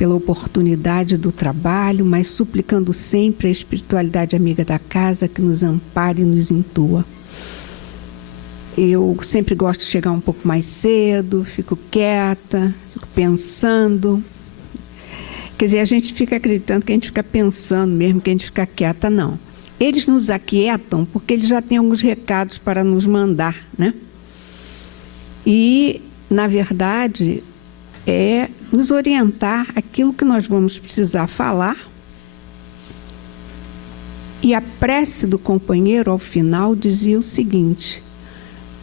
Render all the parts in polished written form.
pela oportunidade do trabalho, mas suplicando sempre a espiritualidade amiga da casa que nos ampare e nos intua. Eu sempre gosto de chegar um pouco mais cedo, fico quieta, fico pensando. Quer dizer, a gente fica acreditando que a gente fica pensando mesmo, que a gente fica quieta, não. Eles nos aquietam porque eles já têm alguns recados para nos mandar, né? E, na verdade, é nos orientar aquilo que nós vamos precisar falar. E a prece do companheiro, ao final, dizia o seguinte: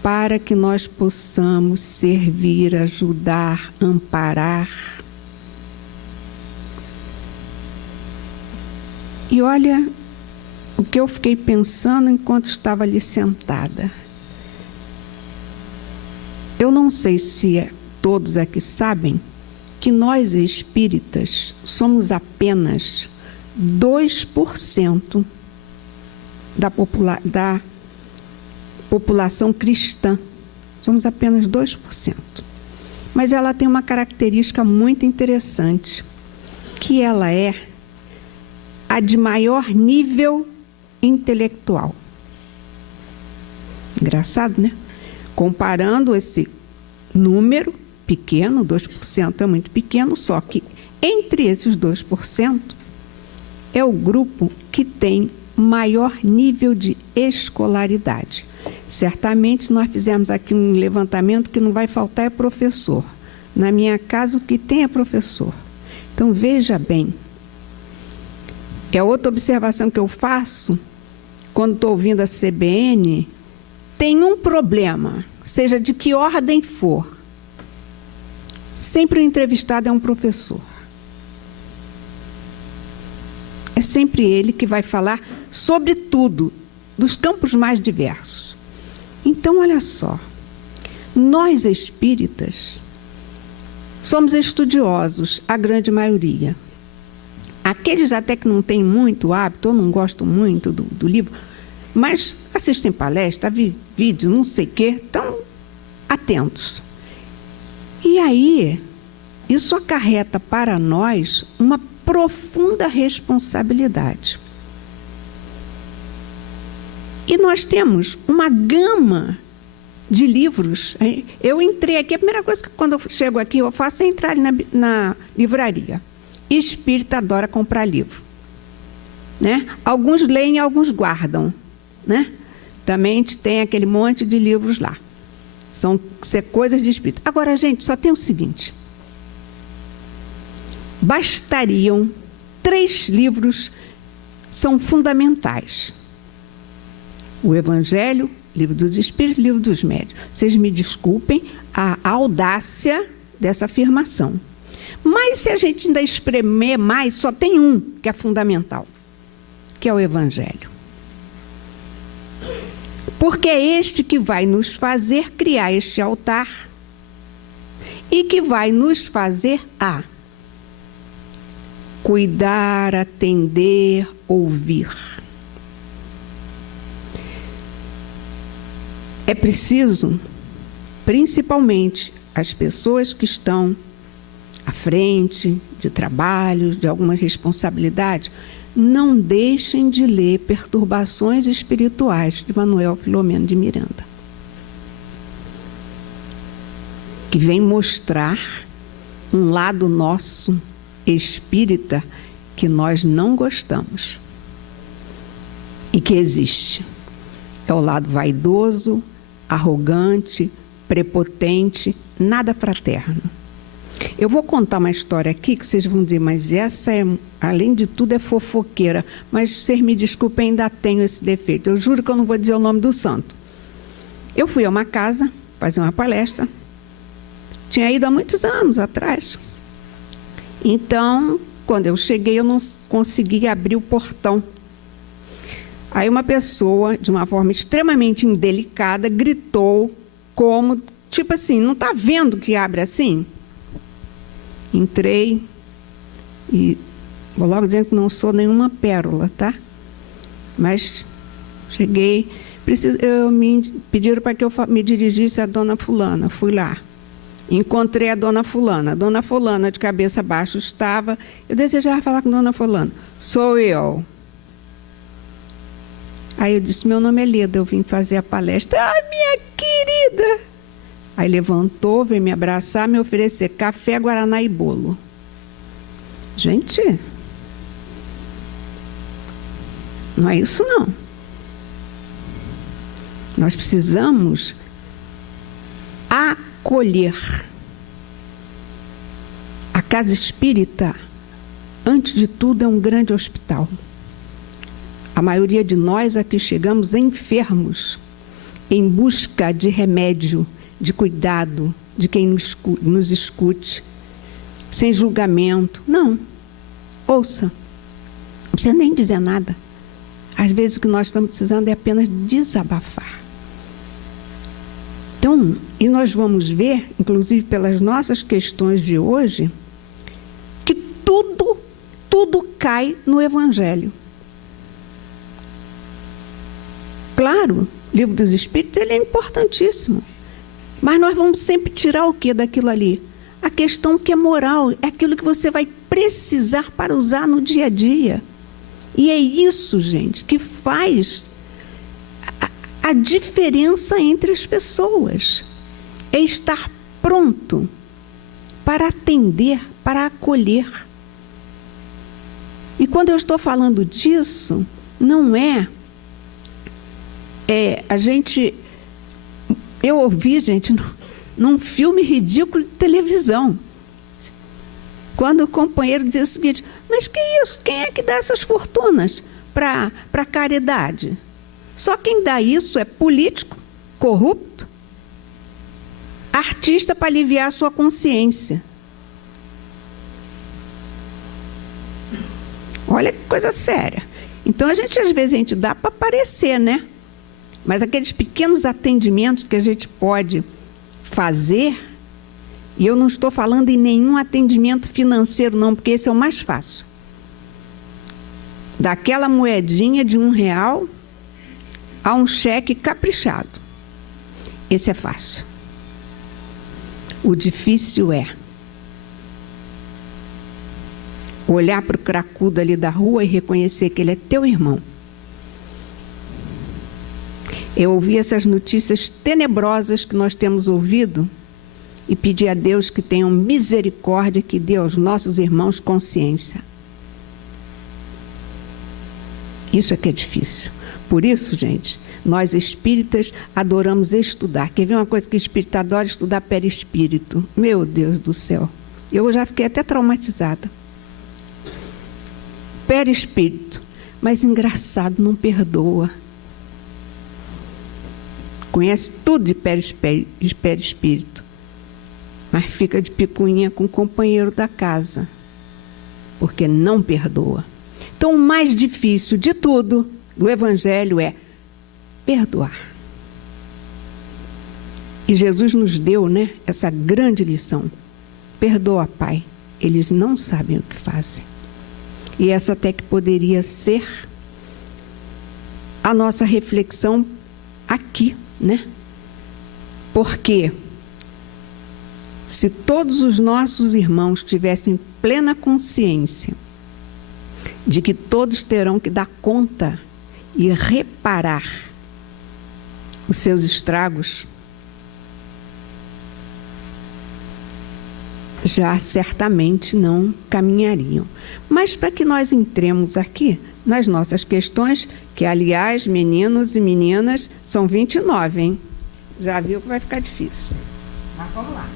para que nós possamos servir, ajudar, amparar. E olha o que eu fiquei pensando enquanto estava ali sentada. Eu não sei se todos aqui sabem que nós espíritas somos apenas 2% da população cristã. Somos apenas 2%. Mas ela tem uma característica muito interessante, que ela é a de maior nível intelectual. Engraçado, né? Comparando esse número pequeno, 2% é muito pequeno, só que entre esses 2% é o grupo que tem maior nível de escolaridade. Certamente, se nós fizermos aqui um levantamento, que não vai faltar é professor. Na minha casa, o que tem é professor. Então, veja bem, é outra observação que eu faço quando estou ouvindo a CBN. Tem um problema, seja de que ordem for, sempre o entrevistado é um professor. É sempre ele que vai falar sobre tudo, dos campos mais diversos. Então, olha só, nós espíritas somos estudiosos, a grande maioria. Aqueles até que não têm muito hábito, ou não gostam muito do livro, mas assistem palestra, vídeo, não sei o quê, estão atentos. E aí, isso acarreta para nós uma profunda responsabilidade. E nós temos uma gama de livros. Eu entrei aqui, a primeira coisa que quando eu chego aqui eu faço é entrar na livraria. Espírita adora comprar livro, né? Alguns leem, alguns guardam, né? Também tem aquele monte de livros lá. São coisas de espírito. Agora, gente, só tem o seguinte: bastariam 3 livros, são fundamentais: o Evangelho, Livro dos Espíritos, Livro dos Médiuns. Vocês me desculpem a audácia dessa afirmação. Mas se a gente ainda espremer mais, só tem um que é fundamental, que é o Evangelho. Porque é este que vai nos fazer criar este altar e que vai nos fazer a cuidar, atender, ouvir. É preciso, principalmente, as pessoas que estão à frente de trabalhos, de algumas responsabilidades, não deixem de ler Perturbações Espirituais, de Manuel Filomeno de Miranda, que vem mostrar um lado nosso espírita que nós não gostamos e que existe. É o lado vaidoso, arrogante, prepotente, nada fraterno. Eu vou contar uma história aqui que vocês vão dizer, mas essa, além de tudo, é fofoqueira. Mas vocês me desculpem, ainda tenho esse defeito. Eu juro que eu não vou dizer o nome do santo. Eu fui a uma casa fazer uma palestra. Tinha ido há muitos anos atrás. Então, quando eu cheguei, eu não consegui abrir o portão. Aí uma pessoa, de uma forma extremamente indelicada, gritou como, tipo assim, não está vendo que abre assim? Entrei e vou logo dizendo que não sou nenhuma pérola, tá? Mas cheguei, me pediram para que eu me dirigisse à dona fulana, fui lá. Encontrei a dona fulana. A dona fulana, de cabeça baixa, estava. Eu desejava falar com a dona fulana. Sou eu. Aí eu disse, meu nome é Leda, eu vim fazer a palestra. Ah, minha querida! Aí levantou, veio me abraçar, me oferecer café, guaraná e bolo. Gente, não é isso não. Nós precisamos acolher. A casa espírita, antes de tudo, é um grande hospital. A maioria de nós aqui chegamos enfermos, em busca de remédio, de cuidado, de quem nos escute, sem julgamento. Não, ouça, não precisa nem dizer nada. Às vezes o que nós estamos precisando é apenas desabafar. Então, e nós vamos ver, inclusive pelas nossas questões de hoje, que tudo cai no Evangelho. Claro, o Livro dos Espíritos ele é importantíssimo. Mas nós vamos sempre tirar o que daquilo ali? A questão que é moral, é aquilo que você vai precisar para usar no dia a dia. E é isso, gente, que faz a diferença entre as pessoas. É estar pronto para atender, para acolher. E quando eu estou falando disso, não eu ouvi, gente, num filme ridículo de televisão, quando o companheiro dizia o seguinte, mas que isso? Quem é que dá essas fortunas para caridade? Só quem dá isso é político, corrupto, artista para aliviar a sua consciência. Olha que coisa séria. Então, às vezes, a gente dá para aparecer, né? Mas aqueles pequenos atendimentos que a gente pode fazer, e eu não estou falando em nenhum atendimento financeiro, não, porque esse é o mais fácil. Daquela moedinha de R$1 a um cheque caprichado. Esse é fácil. O difícil é olhar para o cracudo ali da rua e reconhecer que ele é teu irmão. Eu ouvi essas notícias tenebrosas que nós temos ouvido e pedi a Deus que tenha misericórdia, que dê aos nossos irmãos consciência. Isso é que é difícil. Por isso, gente, nós espíritas adoramos estudar. Quer ver uma coisa que espírita adora? Estudar perispírito. Meu Deus do céu. Eu já fiquei até traumatizada. Perispírito. Mas engraçado, não perdoa. Conhece tudo de perispírito. Mas fica de picuinha com o companheiro da casa. Porque não perdoa. Então, o mais difícil de tudo do Evangelho é perdoar. E Jesus nos deu, né, essa grande lição. Perdoa, Pai. Eles não sabem o que fazem. E essa até que poderia ser a nossa reflexão aqui, né? Porque se todos os nossos irmãos tivessem plena consciência de que todos terão que dar conta e reparar os seus estragos, já certamente não caminhariam. Mas para que nós entremos aqui nas nossas questões, que aliás, meninos e meninas, são 29, hein? Já viu que vai ficar difícil. Mas vamos lá.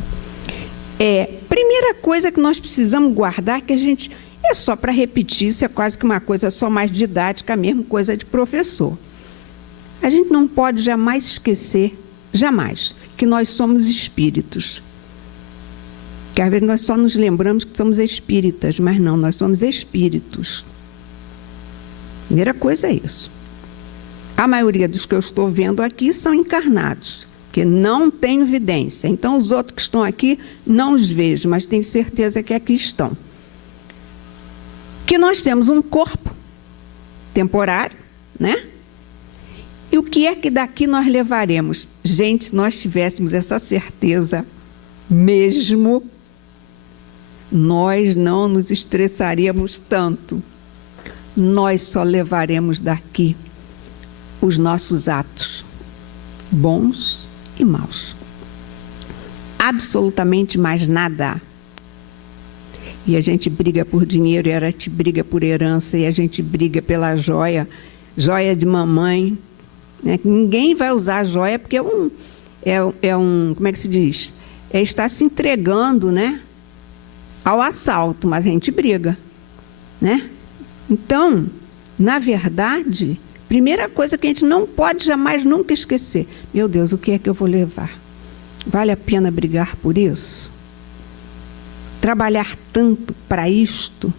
Primeira coisa que nós precisamos guardar, que a gente... É só para repetir, isso é quase que uma coisa só mais didática, mesmo coisa de professor. A gente não pode jamais esquecer, jamais, que nós somos espíritos. Que às vezes nós só nos lembramos que somos espíritas, mas não, nós somos espíritos. Primeira coisa é isso. A maioria dos que eu estou vendo aqui são encarnados, que não têm evidência. Então, os outros que estão aqui, não os vejo, mas tenho certeza que aqui estão. Que nós temos um corpo temporário, né? E o que é que daqui nós levaremos? Gente, se nós tivéssemos essa certeza, mesmo, nós não nos estressaríamos tanto. Nós só levaremos daqui os nossos atos, bons e maus. Absolutamente mais nada. E a gente briga por dinheiro, e a gente briga por herança, e a gente briga pela joia, joia de mamãe. Né? Ninguém vai usar a joia porque é um, como é que se diz? É estar se entregando, né, ao assalto, mas a gente briga, né? Então, na verdade, primeira coisa que a gente não pode jamais nunca esquecer: meu Deus, o que é que eu vou levar? Vale a pena brigar por isso? Trabalhar tanto para isto?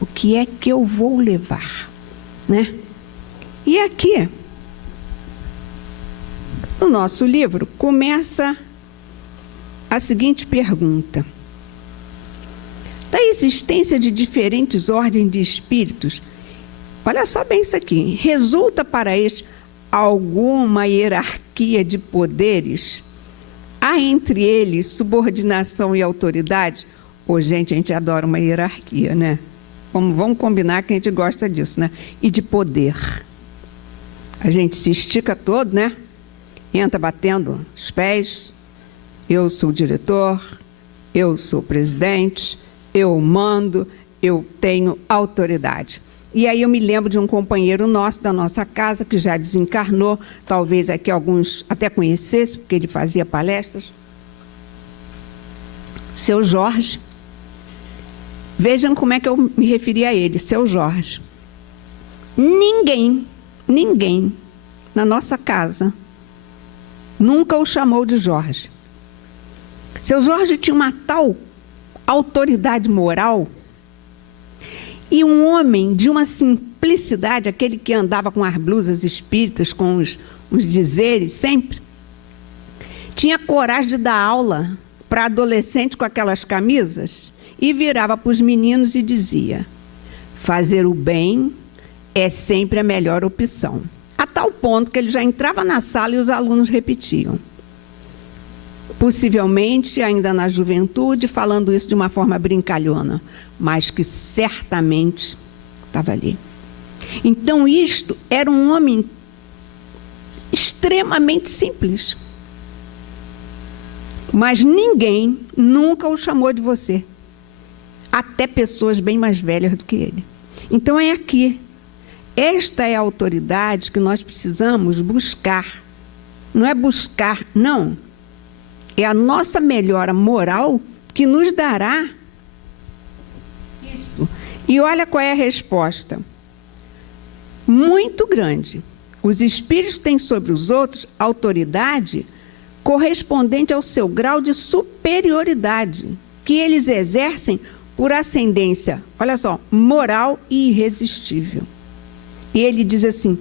O que é que eu vou levar, né? E aqui, no nosso livro, começa a seguinte pergunta: da existência de diferentes ordens de espíritos, olha só bem isso aqui, resulta para este alguma hierarquia de poderes? Há entre eles subordinação e autoridade? Ô, gente, a gente adora uma hierarquia, né? Vamos combinar que a gente gosta disso, né? E de poder. A gente se estica todo, né? Entra batendo os pés. Eu sou o diretor, eu sou o presidente, eu mando, eu tenho autoridade. E aí eu me lembro de um companheiro nosso, da nossa casa, que já desencarnou, talvez aqui alguns até conhecessem, porque ele fazia palestras. Seu Jorge. Vejam como é que eu me referi a ele, Seu Jorge. Ninguém na nossa casa nunca o chamou de Jorge. Seu Jorge tinha uma tal autoridade moral, e um homem de uma simplicidade, aquele que andava com as blusas espíritas, com os dizeres sempre, tinha coragem de dar aula para adolescente com aquelas camisas, e virava para os meninos e dizia: fazer o bem é sempre a melhor opção. A tal ponto que ele já entrava na sala e os alunos repetiam. Possivelmente, ainda na juventude, falando isso de uma forma brincalhona, mas que certamente estava ali. Então, isto era um homem extremamente simples. Mas ninguém nunca o chamou de você. Até pessoas bem mais velhas do que ele. Então, é aqui. Esta é a autoridade que nós precisamos buscar. Não é buscar, não. É a nossa melhora moral que nos dará isto. E olha qual é a resposta. Muito grande. Os espíritos têm sobre os outros autoridade correspondente ao seu grau de superioridade, que eles exercem por ascendência, olha só, moral e irresistível. E ele diz assim: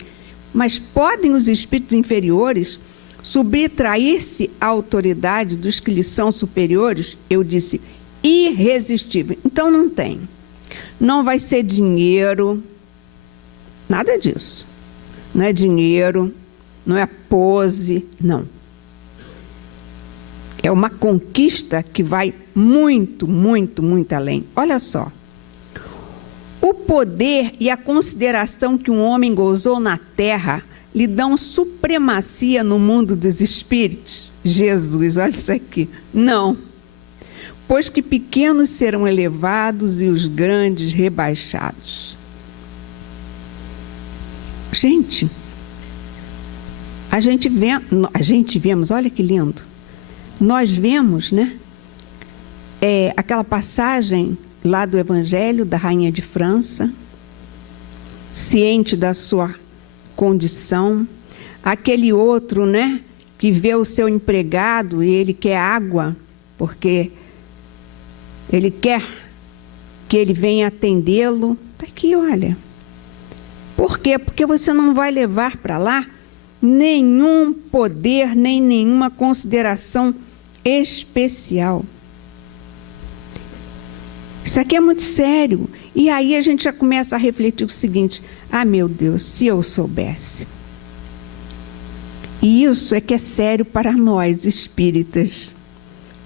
mas podem os espíritos inferiores subtrair-se à autoridade dos que lhes são superiores? Eu disse, irresistível. Então não tem. Não vai ser dinheiro, nada disso. Não é dinheiro, não é pose, não. É uma conquista que vai muito, muito, muito além. Olha só. O poder e a consideração que um homem gozou na terra lhe dão supremacia no mundo dos espíritos? Jesus, olha isso aqui. Não. Pois que pequenos serão elevados e os grandes rebaixados. Gente, a gente vemos, olha que lindo. Nós vemos, né? Aquela passagem lá do Evangelho da Rainha de França, ciente da sua condição, aquele outro, né, que vê o seu empregado e ele quer água, porque ele quer que ele venha atendê-lo. Está aqui, olha. Por quê? Porque você não vai levar para lá nenhum poder, nem nenhuma consideração especial. Isso aqui é muito sério. E aí a gente já começa a refletir o seguinte: ah, meu Deus, se eu soubesse. E isso é que é sério para nós espíritas.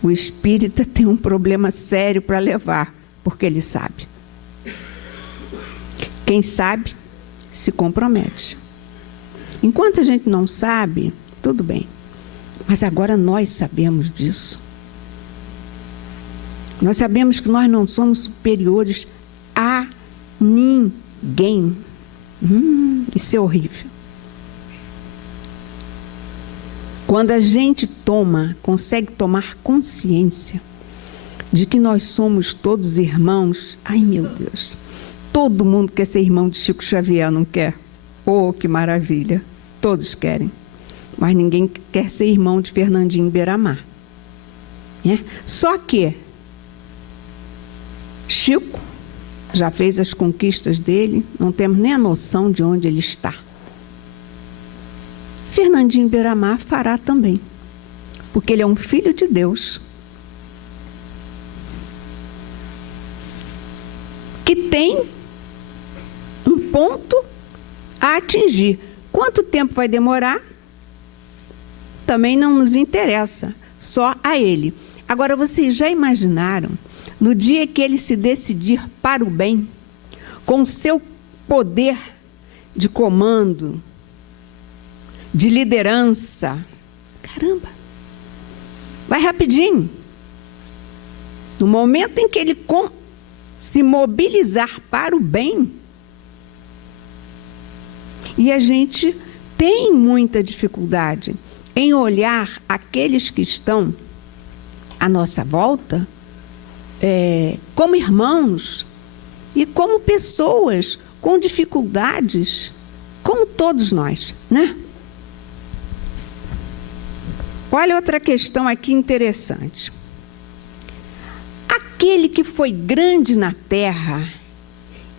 o espírita tem um problema sério para levar, porque ele sabe. Quem sabe, se compromete. Enquanto a gente não sabe, tudo bem. Mas agora nós sabemos disso. Nós sabemos que nós não somos superiores a ninguém. Isso é horrível. Quando a gente consegue tomar consciência de que nós somos todos irmãos, ai meu Deus, todo mundo quer ser irmão de Chico Xavier, não quer? Oh, que maravilha, todos querem. Mas ninguém quer ser irmão de Fernandinho Beiramar. Só que Chico já fez as conquistas dele, não temos nem a noção de onde ele está. Fernandinho Beiramar fará também, porque ele é um filho de Deus, que tem um ponto a atingir. Quanto tempo vai demorar? Também não nos interessa, só a ele. Agora, vocês já imaginaram, no dia que ele se decidir para o bem, com o seu poder de comando, de liderança, caramba, vai rapidinho. No momento em que ele se mobilizar para o bem, e a gente tem muita dificuldade em olhar aqueles que estão à nossa volta como irmãos e como pessoas com dificuldades, como todos nós, né? Olha outra questão aqui interessante. Aquele que foi grande na terra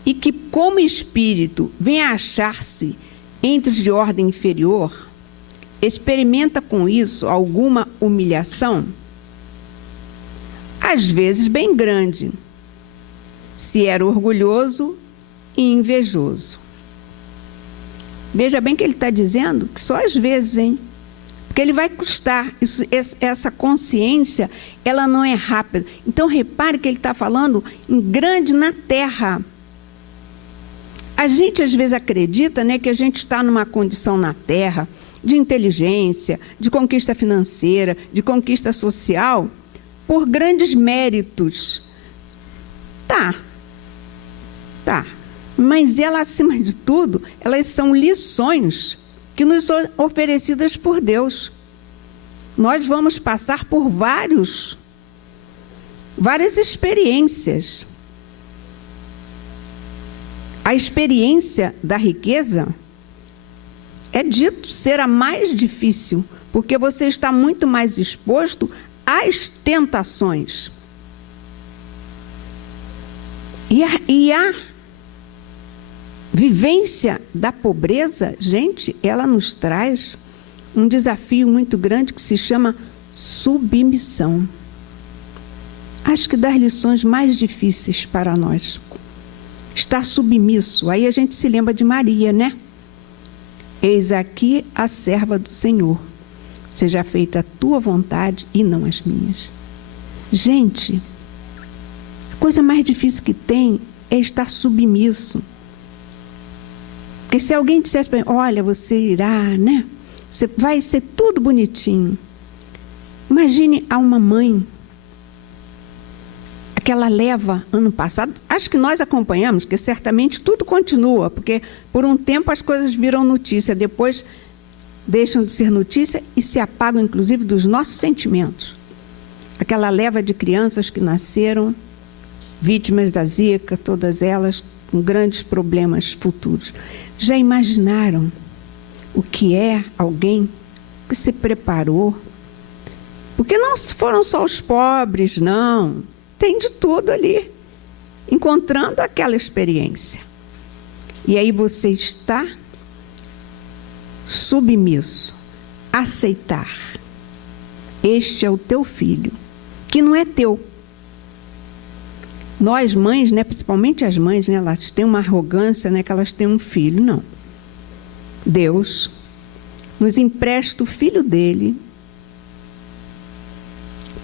e que, como espírito, vem a achar-se entre os de ordem inferior, experimenta com isso alguma humilhação? Às vezes bem grande, se era orgulhoso e invejoso. Veja bem que ele está dizendo que só às vezes, hein? Porque ele vai custar. Essa consciência, ela não é rápida. Então, repare que ele está falando em grande na terra. A gente, às vezes, acredita, né, que a gente está numa condição na terra de inteligência, de conquista financeira, de conquista social, por grandes méritos. Tá. Mas ela, acima de tudo, elas são lições que nos são oferecidas por Deus. Nós vamos passar por várias experiências. A experiência da riqueza é dito ser a mais difícil, porque você está muito mais exposto às tentações. E a vivência da pobreza, gente, ela nos traz um desafio muito grande que se chama submissão. Acho que das lições mais difíceis para nós. Estar submisso. Aí a gente se lembra de Maria, né? Eis aqui a serva do Senhor. Seja feita a tua vontade e não as minhas. Gente, a coisa mais difícil que tem é estar submisso. Porque se alguém dissesse para mim, olha, você irá, né? Você vai ser tudo bonitinho. Imagine a uma mãe, aquela leva ano passado, acho que nós acompanhamos, que certamente tudo continua, porque por um tempo as coisas viram notícia, depois deixam de ser notícia e se apagam, inclusive, dos nossos sentimentos. Aquela leva de crianças que nasceram vítimas da Zika, todas elas com grandes problemas futuros. Já imaginaram o que é alguém que se preparou? Porque não foram só os pobres, não. Tem de tudo ali, encontrando aquela experiência. E aí você está submisso, aceitar. Este é o teu filho, que não é teu. Nós mães, né, principalmente as mães, né, elas têm uma arrogância, né, que elas têm um filho. Não. Deus nos empresta o filho dele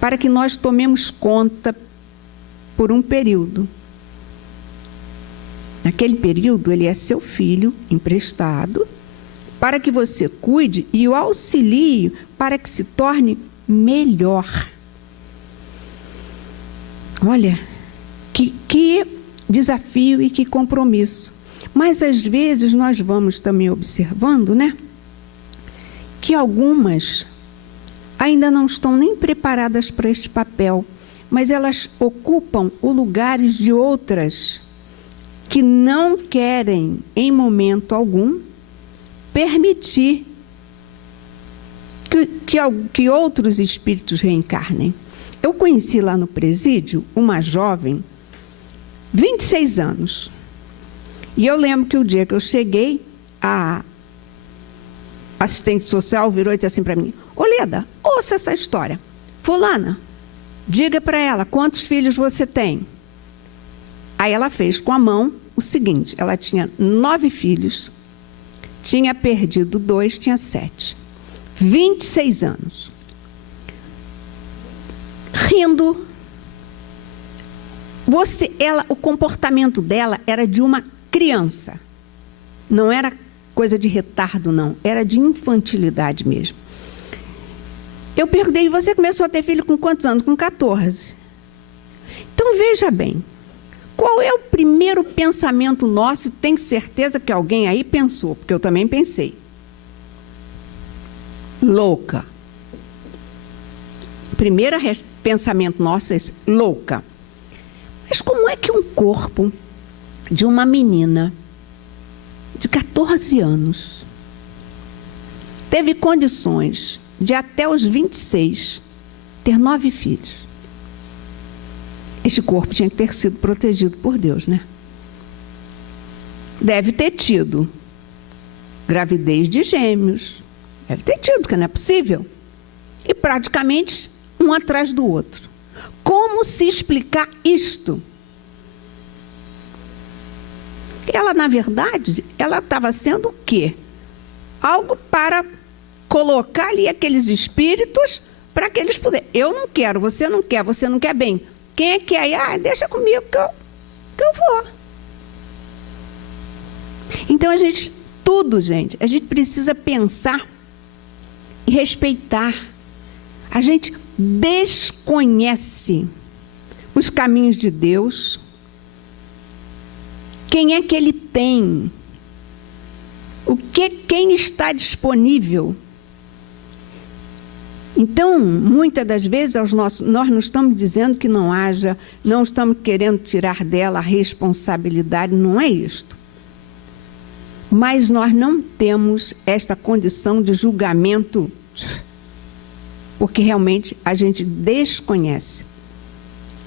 para que nós tomemos conta por um período. Naquele período, ele é seu filho emprestado, para que você cuide e o auxilie para que se torne melhor. Olha, que desafio e que compromisso. Mas, às vezes, nós vamos também observando, né, que algumas ainda não estão nem preparadas para este papel, mas elas ocupam os lugares de outras que não querem, em momento algum, permitir que outros espíritos reencarnem. Eu conheci lá no presídio uma jovem, 26 anos. E eu lembro que o dia que eu cheguei, a assistente social virou e disse assim para mim: "Ô Leda, ouça essa história. Fulana, diga para ela quantos filhos você tem." Aí ela fez com a mão o seguinte: ela tinha 9 filhos, tinha perdido 2, tinha 7. 26 anos. Rindo. O comportamento dela era de uma criança. Não era coisa de retardo, não. Era de infantilidade mesmo. Eu perguntei: você começou a ter filho com quantos anos? Com 14. Então, veja bem. Qual é o primeiro pensamento nosso? Tenho certeza que alguém aí pensou, porque eu também pensei. Louca. O primeiro pensamento nosso é esse: louca. Mas como é que um corpo de uma menina de 14 anos teve condições de até os 26 ter 9 filhos? Este corpo tinha que ter sido protegido por Deus, né? Deve ter tido gravidez de gêmeos. Deve ter tido, porque não é possível. E praticamente um atrás do outro. Como se explicar isto? Ela, na verdade, ela estava sendo o quê? Algo para colocar ali aqueles espíritos para que eles pudessem. Eu não quero, você não quer bem. Quem é que é? Ah, deixa comigo que eu vou. Então, a gente precisa pensar e respeitar. A gente desconhece os caminhos de Deus. Quem é que Ele tem? Quem está disponível? Então, muitas das vezes, nós não estamos dizendo que não haja, não estamos querendo tirar dela a responsabilidade, não é isto. Mas nós não temos esta condição de julgamento, porque realmente a gente desconhece.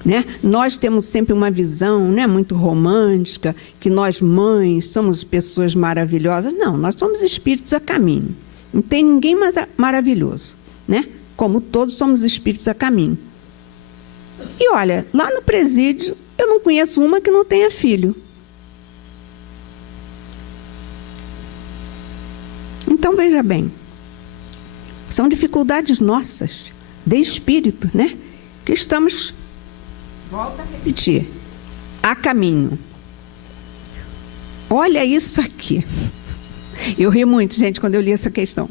Né? Nós temos sempre uma visão, né, muito romântica, que nós mães somos pessoas maravilhosas. Não, nós somos espíritos a caminho. Não tem ninguém mais maravilhoso, né? Como todos somos espíritos a caminho. E olha, lá no presídio, eu não conheço uma que não tenha filho. Então, veja bem, são dificuldades nossas, de espírito, né? Que estamos, volto a repetir, a caminho. Olha isso aqui. Eu ri muito, gente, quando eu li essa questão.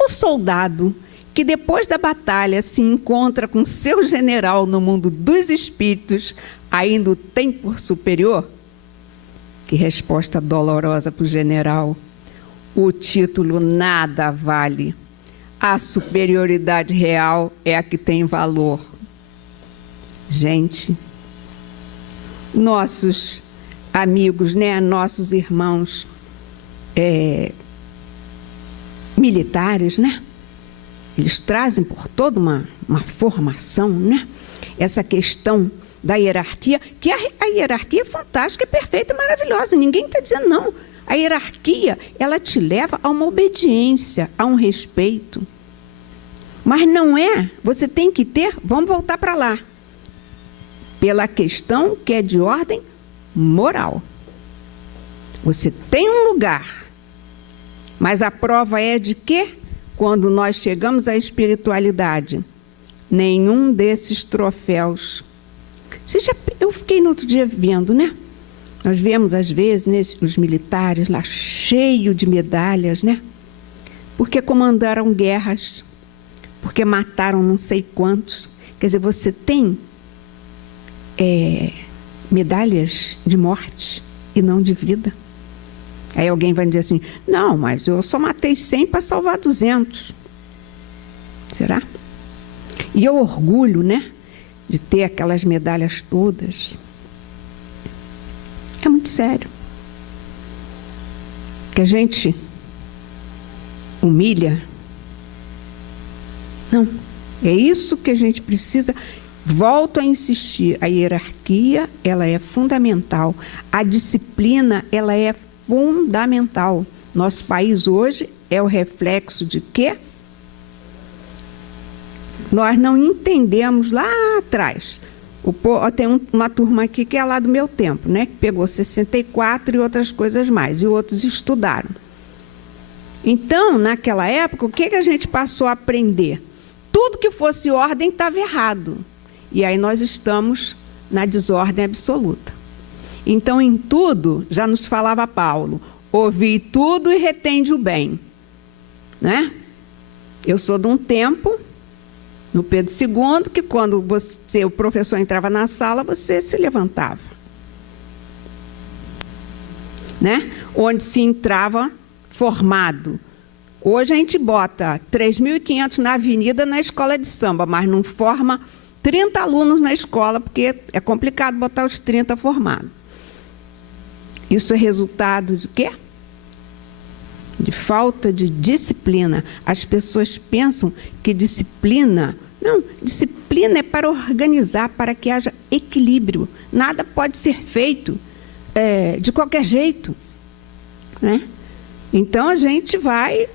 O soldado que depois da batalha se encontra com seu general no mundo dos espíritos, ainda o tem por superior? Que resposta dolorosa para o general. O título nada vale. A superioridade real é a que tem valor. Gente, nossos amigos, né, nossos irmãos militares, né? Eles trazem por toda uma formação, né? Essa questão da hierarquia, que a hierarquia é fantástica, é perfeita, é maravilhosa. Ninguém está dizendo não. A hierarquia, ela te leva a uma obediência, a um respeito. Mas não é, você tem que ter, vamos voltar para lá, pela questão que é de ordem moral. Você tem um lugar, mas a prova é de quê? Quando nós chegamos à espiritualidade, nenhum desses troféus. Eu fiquei no outro dia vendo, né? Nós vemos, às vezes, os militares lá cheios de medalhas, né? Porque comandaram guerras, porque mataram não sei quantos. Quer dizer, você tem medalhas de morte e não de vida. Aí alguém vai dizer assim, não, mas eu só matei 100 para salvar 200. Será? E eu orgulho, né, de ter aquelas medalhas todas. É muito sério. Que a gente humilha. Não, é isso que a gente precisa. Volto a insistir, a hierarquia, ela é fundamental. A disciplina, ela é fundamental. Nosso país hoje é o reflexo de quê? Nós não entendemos lá atrás. Tem uma turma aqui que é lá do meu tempo, né? Que pegou 64 e outras coisas mais, e outros estudaram. Então, naquela época, o que a gente passou a aprender? Tudo que fosse ordem estava errado. E aí nós estamos na desordem absoluta. Então, em tudo, já nos falava Paulo, ouvi tudo e retende o bem. Né? Eu sou de um tempo, no Pedro II, que quando o professor entrava na sala, você se levantava. Né? Onde se entrava formado. Hoje a gente bota 3.500 na avenida na escola de samba, mas não forma 30 alunos na escola, porque é complicado botar os 30 formados. Isso é resultado de quê? De falta de disciplina. As pessoas pensam que disciplina... Não, disciplina é para organizar, para que haja equilíbrio. Nada pode ser feito de qualquer jeito. Né? Então, a gente vai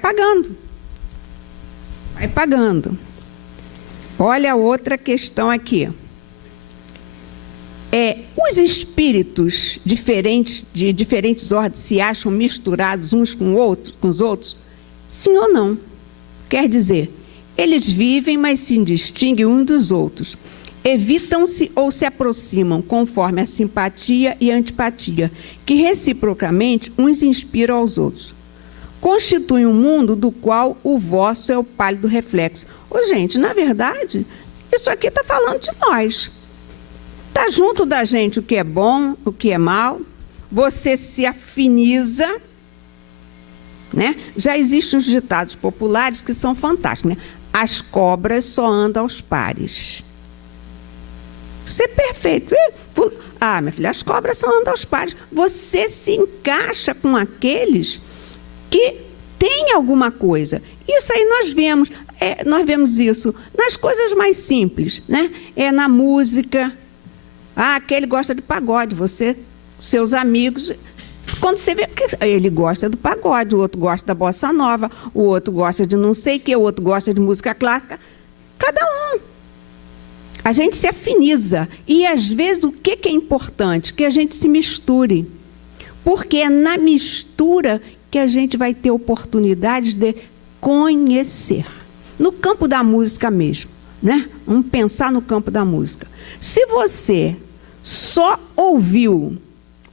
pagando. Vai pagando. Olha a outra questão aqui. Os espíritos diferentes, de diferentes ordens, se acham misturados uns com os outros? Sim ou não? Quer dizer, eles vivem, mas se distinguem uns dos outros. Evitam-se ou se aproximam conforme a simpatia e a antipatia, que reciprocamente uns inspiram aos outros. Constituem um mundo do qual o vosso é o pálido reflexo. Gente, na verdade, isso aqui está falando de nós. Está junto da gente o que é bom, o que é mal. Você se afiniza. Né? Já existem os ditados populares que são fantásticos. Né? As cobras só andam aos pares. Isso é perfeito. Minha filha, as cobras só andam aos pares. Você se encaixa com aqueles que têm alguma coisa. Isso aí nós vemos isso nas coisas mais simples, né? Na música. Aquele gosta de pagode, seus amigos, quando você vê, ele gosta do pagode, o outro gosta da bossa nova, o outro gosta de não sei o quê, o outro gosta de música clássica. Cada um. A gente se afiniza. E, às vezes, o que é importante? Que a gente se misture. Porque é na mistura que a gente vai ter oportunidades de conhecer. No campo da música mesmo, né? Vamos pensar no campo da música. Se você só ouviu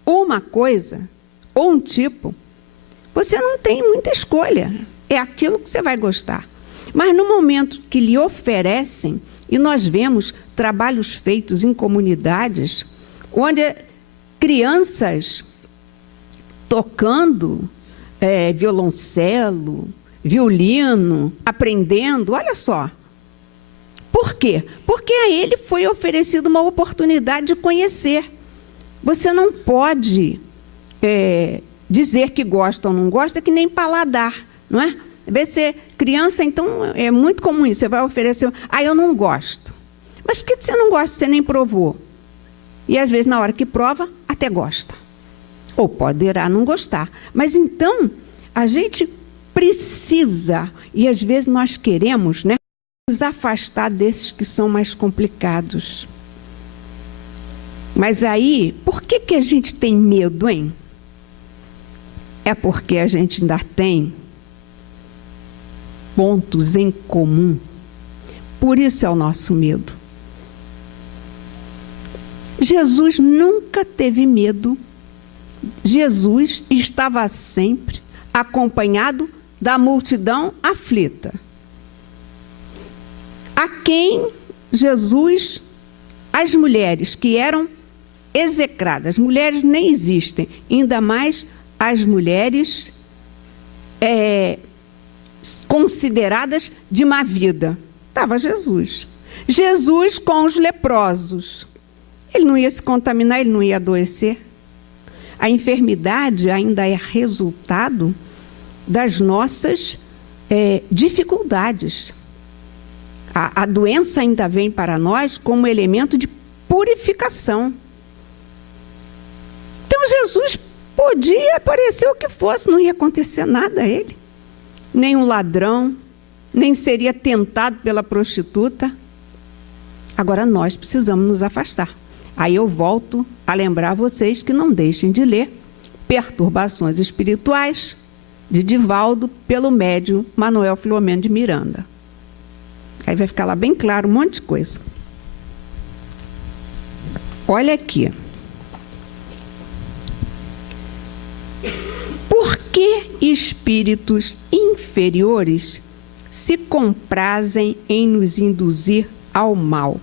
uma coisa, ou um tipo, você não tem muita escolha. É aquilo que você vai gostar. Mas no momento que lhe oferecem, e nós vemos trabalhos feitos em comunidades, onde crianças tocando violoncelo, violino, aprendendo, olha só. Por quê? Porque a ele foi oferecida uma oportunidade de conhecer. Você não pode dizer que gosta ou não gosta, que nem paladar, não é? Às vezes você, criança, então, é muito comum isso, você vai oferecer, eu não gosto. Mas por que você não gosta, você nem provou? E às vezes, na hora que prova, até gosta. Ou poderá não gostar. Mas então, a gente precisa, e às vezes nós queremos, né, nos afastar desses que são mais complicados. Mas aí, por que a gente tem medo, hein? É porque a gente ainda tem pontos em comum. Por isso é o nosso medo. Jesus nunca teve medo. Jesus estava sempre acompanhado da multidão aflita. A quem Jesus, as mulheres que eram execradas, mulheres nem existem, ainda mais as mulheres consideradas de má vida. Estava Jesus. Jesus com os leprosos. Ele não ia se contaminar, ele não ia adoecer. A enfermidade ainda é resultado das nossas dificuldades. A doença ainda vem para nós como elemento de purificação. Então Jesus podia aparecer o que fosse, não ia acontecer nada a ele. Nem um ladrão, nem seria tentado pela prostituta. Agora nós precisamos nos afastar. Aí eu volto a lembrar vocês que não deixem de ler Perturbações Espirituais, de Divaldo, pelo médium Manuel Filomeno de Miranda. Aí vai ficar lá bem claro um monte de coisa. Olha aqui. Por que espíritos inferiores se comprazem em nos induzir ao mal?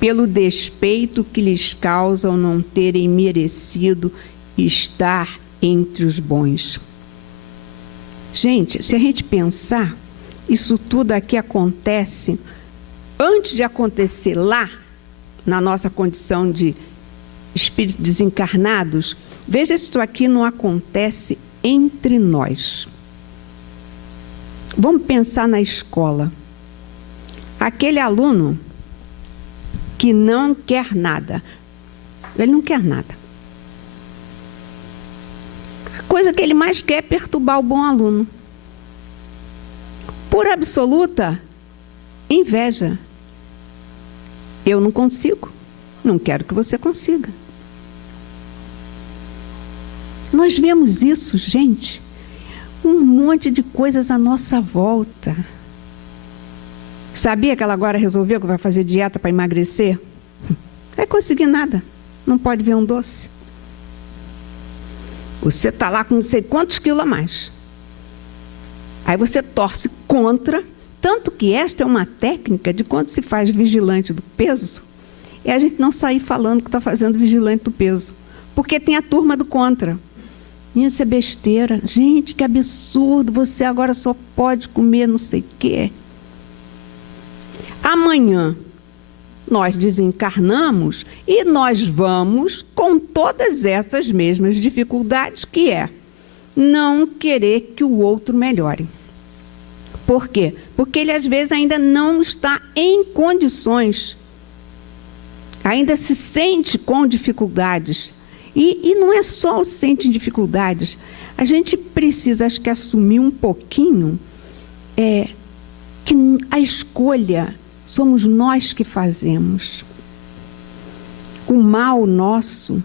Pelo despeito que lhes causam não terem merecido estar entre os bons. Gente, se a gente pensar, isso tudo aqui acontece antes de acontecer lá, na nossa condição de espíritos desencarnados. Veja se isso aqui não acontece entre nós. Vamos pensar na escola. Aquele aluno que não quer nada. Ele não quer nada. A coisa que ele mais quer é perturbar o bom aluno. Por absoluta inveja. Eu não consigo. Não quero que você consiga. Nós vemos isso, gente, um monte de coisas à nossa volta. Sabia que ela agora resolveu que vai fazer dieta para emagrecer? Não vai conseguir nada. Não pode ver um doce. Você está lá com não sei quantos quilos a mais. Aí você torce contra, tanto que esta é uma técnica de quando se faz vigilante do peso, é a gente não sair falando que está fazendo vigilante do peso. Porque tem a turma do contra. Isso é besteira. Gente, que absurdo, você agora só pode comer não sei o quê. Amanhã nós desencarnamos e nós vamos com todas essas mesmas dificuldades, que é não querer que o outro melhore. Por quê? Porque ele às vezes ainda não está em condições, ainda se sente com dificuldades. E não é só o sente dificuldades. A gente precisa, acho que, assumir um pouquinho que a escolha somos nós que fazemos. O mal nosso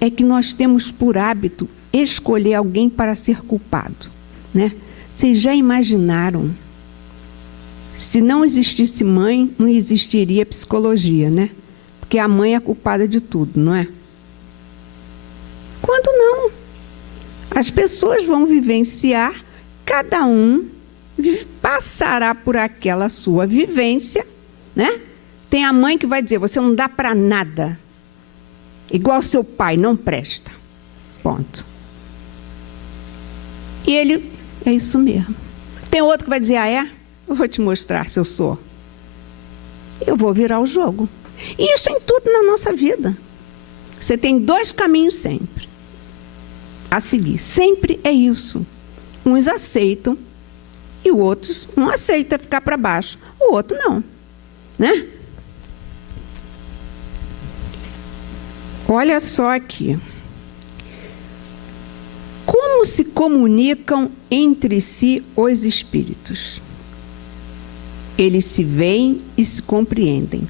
é que nós temos por hábito escolher alguém para ser culpado, né? Vocês já imaginaram? Se não existisse mãe, não existiria psicologia, né? Porque a mãe é a culpada de tudo, não é? Quando não? As pessoas vão vivenciar, cada um passará por aquela sua vivência, né? Tem a mãe que vai dizer, você não dá para nada. Igual seu pai, não presta. Ponto. E ele, é isso mesmo. Tem outro que vai dizer, eu vou te mostrar se eu sou. Eu vou virar o jogo. E isso em tudo na nossa vida. Você tem dois caminhos sempre a seguir. Sempre é isso. Uns aceitam e o outro não aceita ficar para baixo. O outro não. Né? Olha só aqui. Como se comunicam entre si os espíritos? Eles se veem e se compreendem.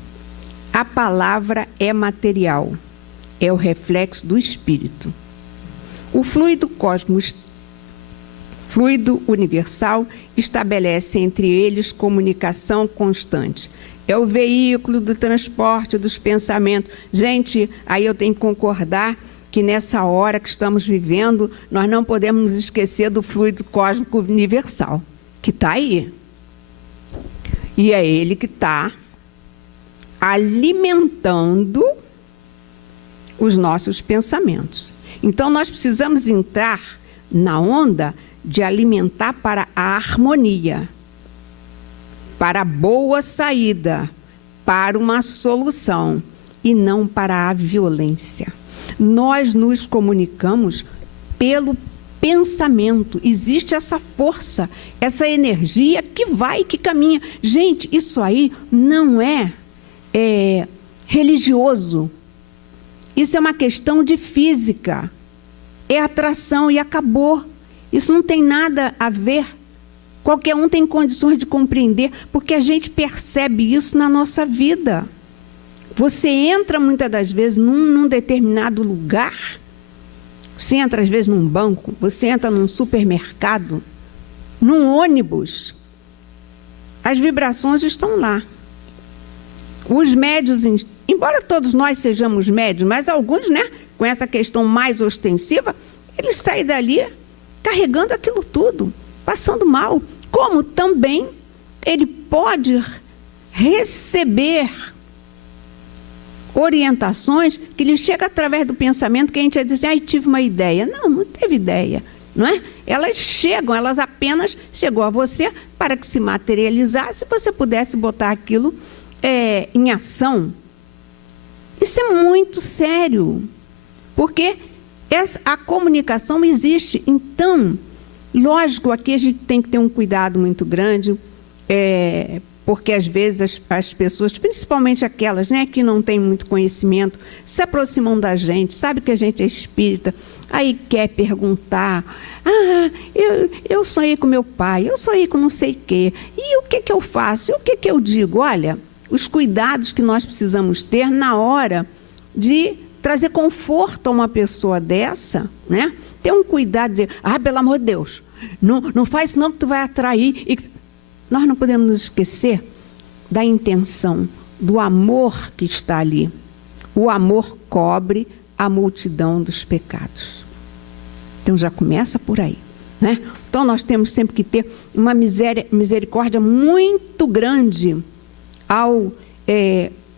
A palavra é material, é o reflexo do espírito. O fluido cósmico Fluido universal estabelece entre eles comunicação constante. É o veículo do transporte dos pensamentos. Gente, aí eu tenho que concordar que nessa hora que estamos vivendo, nós não podemos nos esquecer do fluido cósmico universal, que está aí. E é ele que está alimentando os nossos pensamentos. Então, nós precisamos entrar na onda de alimentar para a harmonia, para a boa saída, para uma solução, e não para a violência. Nós nos comunicamos pelo pensamento. Existe essa força, essa energia que vai, que caminha. Gente, isso aí não é religioso. Isso é uma questão de física. É atração e acabou. Isso não tem nada a ver. Qualquer um tem condições de compreender, porque a gente percebe isso na nossa vida. Você entra muitas das vezes num determinado lugar, você entra às vezes num banco, você entra num supermercado, num ônibus, as vibrações estão lá. Os médios, embora todos nós sejamos médios, mas alguns, né, com essa questão mais ostensiva, eles saem dali carregando aquilo tudo, passando mal. Como também ele pode receber orientações que lhe chegam através do pensamento, que a gente ia dizer, tive uma ideia. Não teve ideia, não é? Elas chegam, elas apenas chegou a você para que se materializasse, você pudesse botar aquilo em ação. Isso é muito sério, porque a comunicação existe. Então, lógico, aqui a gente tem que ter um cuidado muito grande, porque às vezes as pessoas, principalmente aquelas, né, que não têm muito conhecimento, se aproximam da gente, sabe que a gente é espírita, aí quer perguntar, eu sonhei com meu pai, eu sonhei com não sei o quê, e o que eu faço, e o que eu digo? Olha, os cuidados que nós precisamos ter na hora de trazer conforto a uma pessoa dessa, né? Ter um cuidado de dizer, pelo amor de Deus, não faz não que tu vai atrair. Nós não podemos nos esquecer da intenção, do amor que está ali. O amor cobre a multidão dos pecados. Então já começa por aí, né? Então nós temos sempre que ter uma misericórdia muito grande ao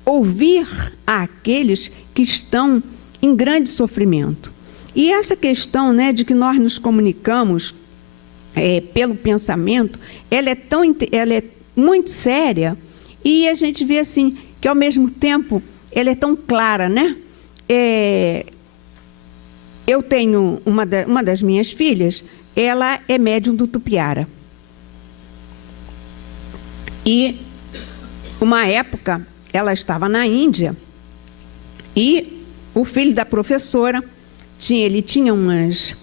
ouvir aqueles que estão em grande sofrimento. E essa questão, né, de que nós nos comunicamos pelo pensamento, ela é muito séria, e a gente vê assim, que ao mesmo tempo, ela é tão clara, né? Eu tenho uma das minhas filhas, ela é médium do Tupiara. E uma época, ela estava na Índia, e o filho da professora, ele tinha uns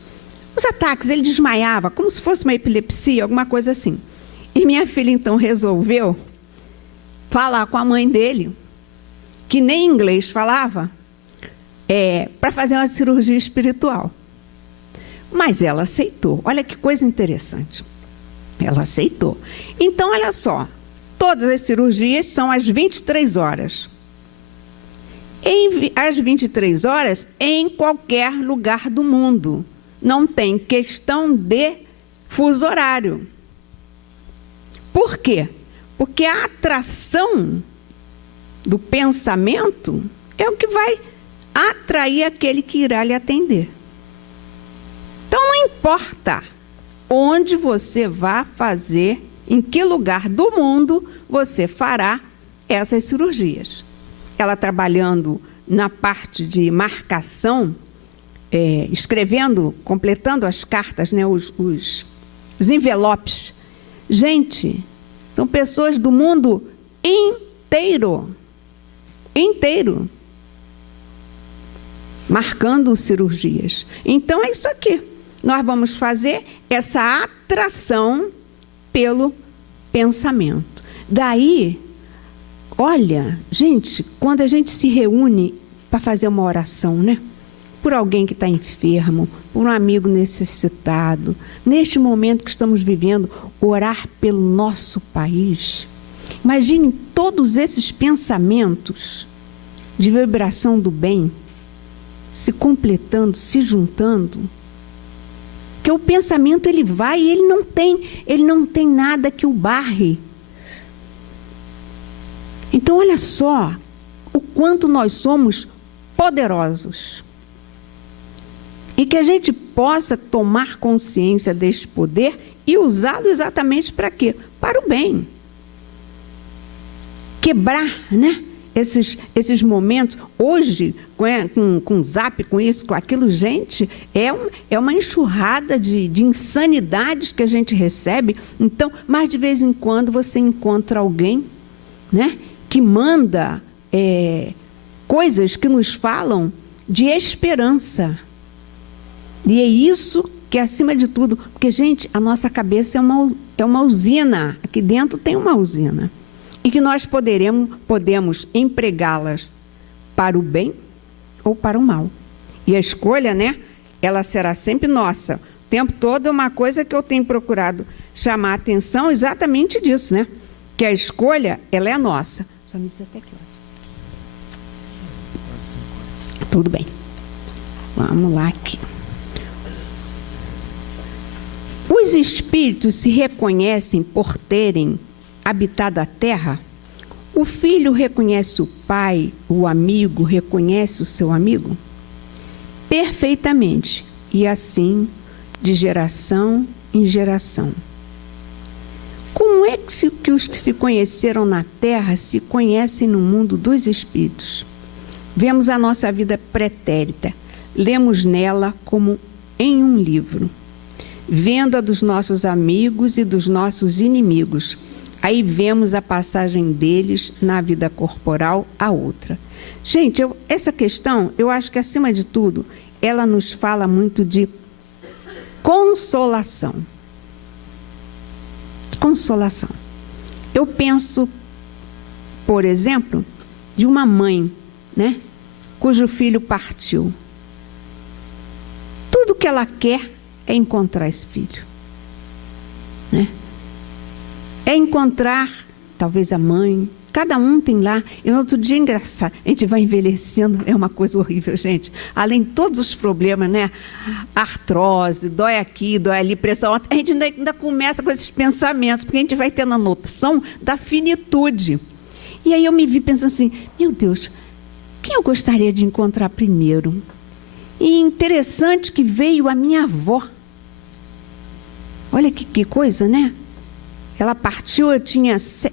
ataques, ele desmaiava, como se fosse uma epilepsia, alguma coisa assim. E minha filha, então, resolveu falar com a mãe dele, que nem inglês falava, para fazer uma cirurgia espiritual. Mas ela aceitou. Olha que coisa interessante. Ela aceitou. Então, olha só, todas as cirurgias são às 23 horas. Às 23 horas, em qualquer lugar do mundo. Não tem questão de fuso horário. Por quê? Porque a atração do pensamento é o que vai atrair aquele que irá lhe atender. Então, não importa onde você vá fazer, em que lugar do mundo você fará essas cirurgias. Ela trabalhando na parte de marcação, escrevendo, completando as cartas, né, os envelopes. Gente, são pessoas do mundo inteiro, marcando cirurgias. Então, é isso aqui. Nós vamos fazer essa atração pelo pensamento. Daí, olha, gente, quando a gente se reúne para fazer uma oração, né? por alguém que está enfermo, por um amigo necessitado. Neste momento que estamos vivendo, orar pelo nosso país. Imagine todos esses pensamentos de vibração do bem se completando, se juntando. Que o pensamento ele vai e ele não tem nada que o barre. Então olha só o quanto nós somos poderosos. E que a gente possa tomar consciência deste poder e usá-lo exatamente para quê? Para o bem. Quebrar, né? Esses momentos, hoje, com zap, com isso, com aquilo, gente, é uma enxurrada de insanidades que a gente recebe. Então, mas de vez em quando você encontra alguém, né, que manda coisas que nos falam de esperança. E é isso que é acima de tudo, porque, gente, a nossa cabeça é uma usina, aqui dentro tem uma usina. E que nós podemos empregá-las para o bem ou para o mal. E a escolha, né, ela será sempre nossa. O tempo todo é uma coisa que eu tenho procurado chamar a atenção exatamente disso, né? Que a escolha, ela é nossa. Só me diz até que horas. Tudo bem. Vamos lá aqui. Os espíritos se reconhecem por terem habitado a terra? O filho reconhece o pai, o amigo reconhece o seu amigo? Perfeitamente, e assim, de geração em geração. Como é que os que se conheceram na terra se conhecem no mundo dos espíritos? Vemos a nossa vida pretérita, lemos nela como em um livro, vendo a dos nossos amigos e dos nossos inimigos. Aí vemos a passagem deles na vida corporal a outra. Gente, essa questão, eu acho que, acima de tudo, ela nos fala muito de consolação. Consolação. Eu penso, por exemplo, de uma mãe, né, cujo filho partiu. Tudo que ela quer é encontrar esse filho, né? É encontrar, talvez, a mãe. Cada um tem lá. E no outro dia, engraçado, a gente vai envelhecendo, é uma coisa horrível, gente. Além de todos os problemas, né? Artrose, dói aqui, dói ali, pressão alta. A gente ainda começa com esses pensamentos, porque a gente vai tendo a noção da finitude. E aí eu me vi pensando assim, meu Deus, quem eu gostaria de encontrar primeiro? E interessante que veio a minha avó. Olha que coisa, né? Ela partiu,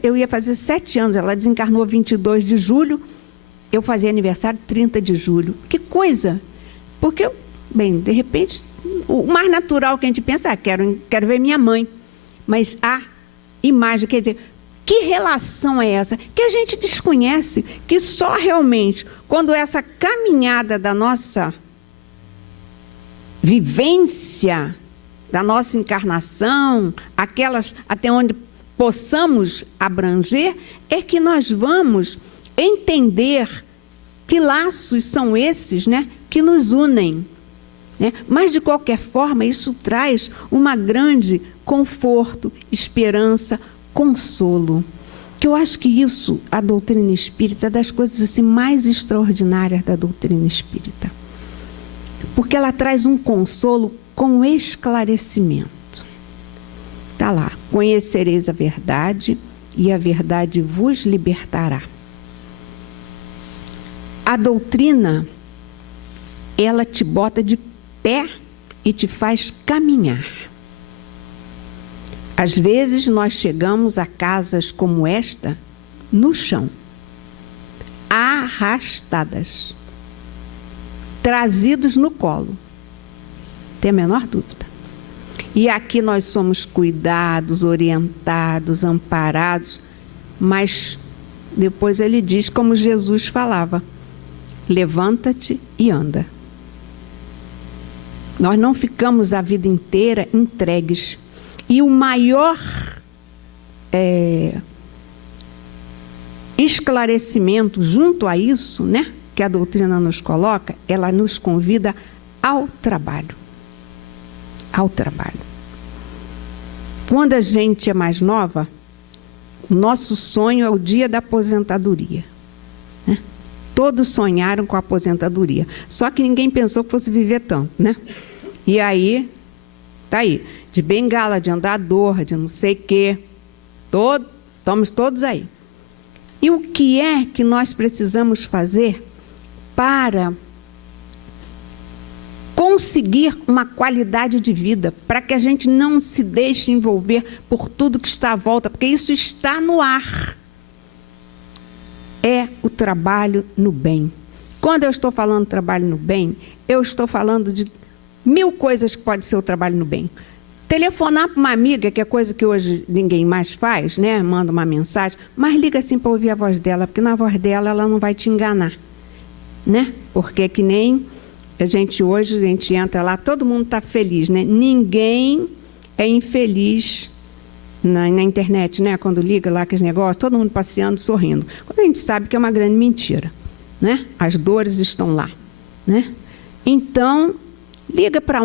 eu ia fazer 7 anos, ela desencarnou 22 de julho, eu fazia aniversário 30 de julho. Que coisa! Porque, bem, de repente, o mais natural que a gente pensa, quero ver minha mãe. Mas a imagem, quer dizer, que relação é essa? Que a gente desconhece, que só realmente, quando essa caminhada da nossa vivência, da nossa encarnação, aquelas até onde possamos abranger, é que nós vamos entender que laços são esses, né, que nos unem, né? Mas, de qualquer forma, isso traz uma grande conforto, esperança, consolo. Que eu acho que isso, a doutrina espírita, é das coisas assim mais extraordinárias da doutrina espírita. Porque ela traz um consolo com esclarecimento. Está lá, conhecereis a verdade e a verdade vos libertará. A doutrina, ela te bota de pé e te faz caminhar. Às vezes nós chegamos a casas como esta no chão, arrastadas, trazidos no colo. Tem a menor dúvida. E aqui nós somos cuidados, orientados, amparados, mas depois ele diz, como Jesus falava, levanta-te e anda. Nós não ficamos a vida inteira entregues. E o maior esclarecimento junto a isso, né, que a doutrina nos coloca, ela nos convida ao trabalho. Ao trabalho. Quando a gente é mais nova, o nosso sonho é o dia da aposentadoria, né? Todos sonharam com a aposentadoria, só que ninguém pensou que fosse viver tanto, né? E aí, tá aí, de bengala, de andador, de não sei o quê, estamos todos aí. E o que é que nós precisamos fazer para conseguir uma qualidade de vida, para que a gente não se deixe envolver por tudo que está à volta, porque isso está no ar. É o trabalho no bem. Quando eu estou falando trabalho no bem, eu estou falando de 1000 coisas que pode ser o trabalho no bem. Telefonar para uma amiga, que é coisa que hoje ninguém mais faz, né? Manda uma mensagem, mas liga assim para ouvir a voz dela, porque na voz dela ela não vai te enganar, né? Porque é que nem hoje a gente entra lá, todo mundo está feliz, né? Ninguém é infeliz na internet, né? Quando liga lá aqueles negócios, todo mundo passeando, sorrindo. Quando a gente sabe que é uma grande mentira, né? As dores estão lá, né? Então, liga para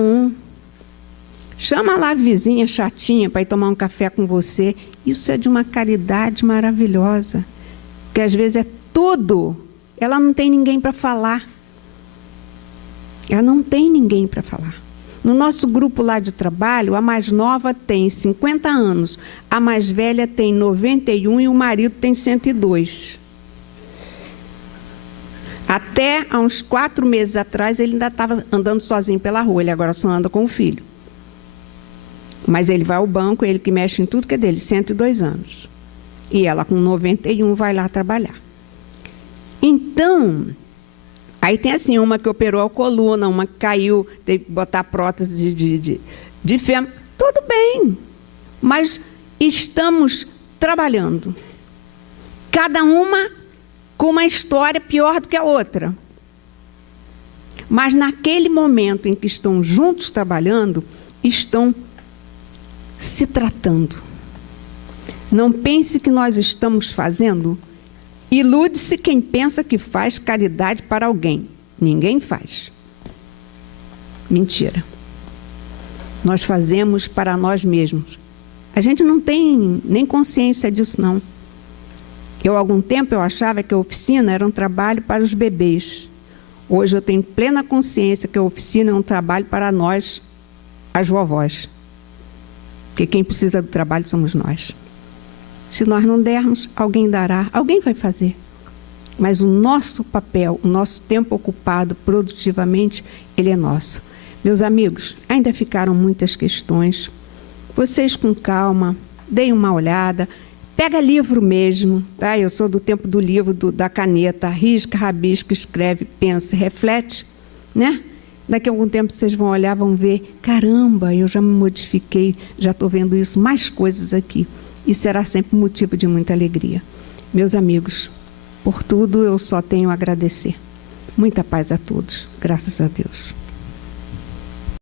chama lá a vizinha chatinha para ir tomar um café com você. Isso é de uma caridade maravilhosa, que às vezes é tudo. Ela não tem ninguém para falar. Ela não tem ninguém para falar. No nosso grupo lá de trabalho, a mais nova tem 50 anos, a mais velha tem 91 e o marido tem 102. Até há uns 4 meses atrás, ele ainda estava andando sozinho pela rua, ele agora só anda com o filho. Mas ele vai ao banco, ele que mexe em tudo que é dele, 102 anos. E ela com 91 vai lá trabalhar. Então, aí tem assim, uma que operou a coluna, uma que caiu, teve que botar prótese de fêmur. Tudo bem, mas estamos trabalhando. Cada uma com uma história pior do que a outra. Mas naquele momento em que estão juntos trabalhando, estão se tratando. Não pense que nós estamos fazendo. Ilude-se quem pensa que faz caridade para alguém. Ninguém faz. Mentira. Nós fazemos para nós mesmos. A gente não tem nem consciência disso, não. Há algum tempo eu achava que a oficina era um trabalho para os bebês. Hoje eu tenho plena consciência que a oficina é um trabalho para nós, as vovós. Porque quem precisa do trabalho somos nós. Se nós não dermos, alguém dará, alguém vai fazer. Mas o nosso papel, o nosso tempo ocupado produtivamente, ele é nosso. Meus amigos, ainda ficaram muitas questões. Vocês com calma, deem uma olhada, pega livro mesmo, tá? Eu sou do tempo do livro, da caneta, risca, rabisca, escreve, pensa, reflete, né? Daqui a algum tempo vocês vão olhar, vão ver, caramba, eu já me modifiquei, já estou vendo isso, mais coisas aqui. E será sempre motivo de muita alegria. Meus amigos, por tudo eu só tenho a agradecer. Muita paz a todos, graças a Deus.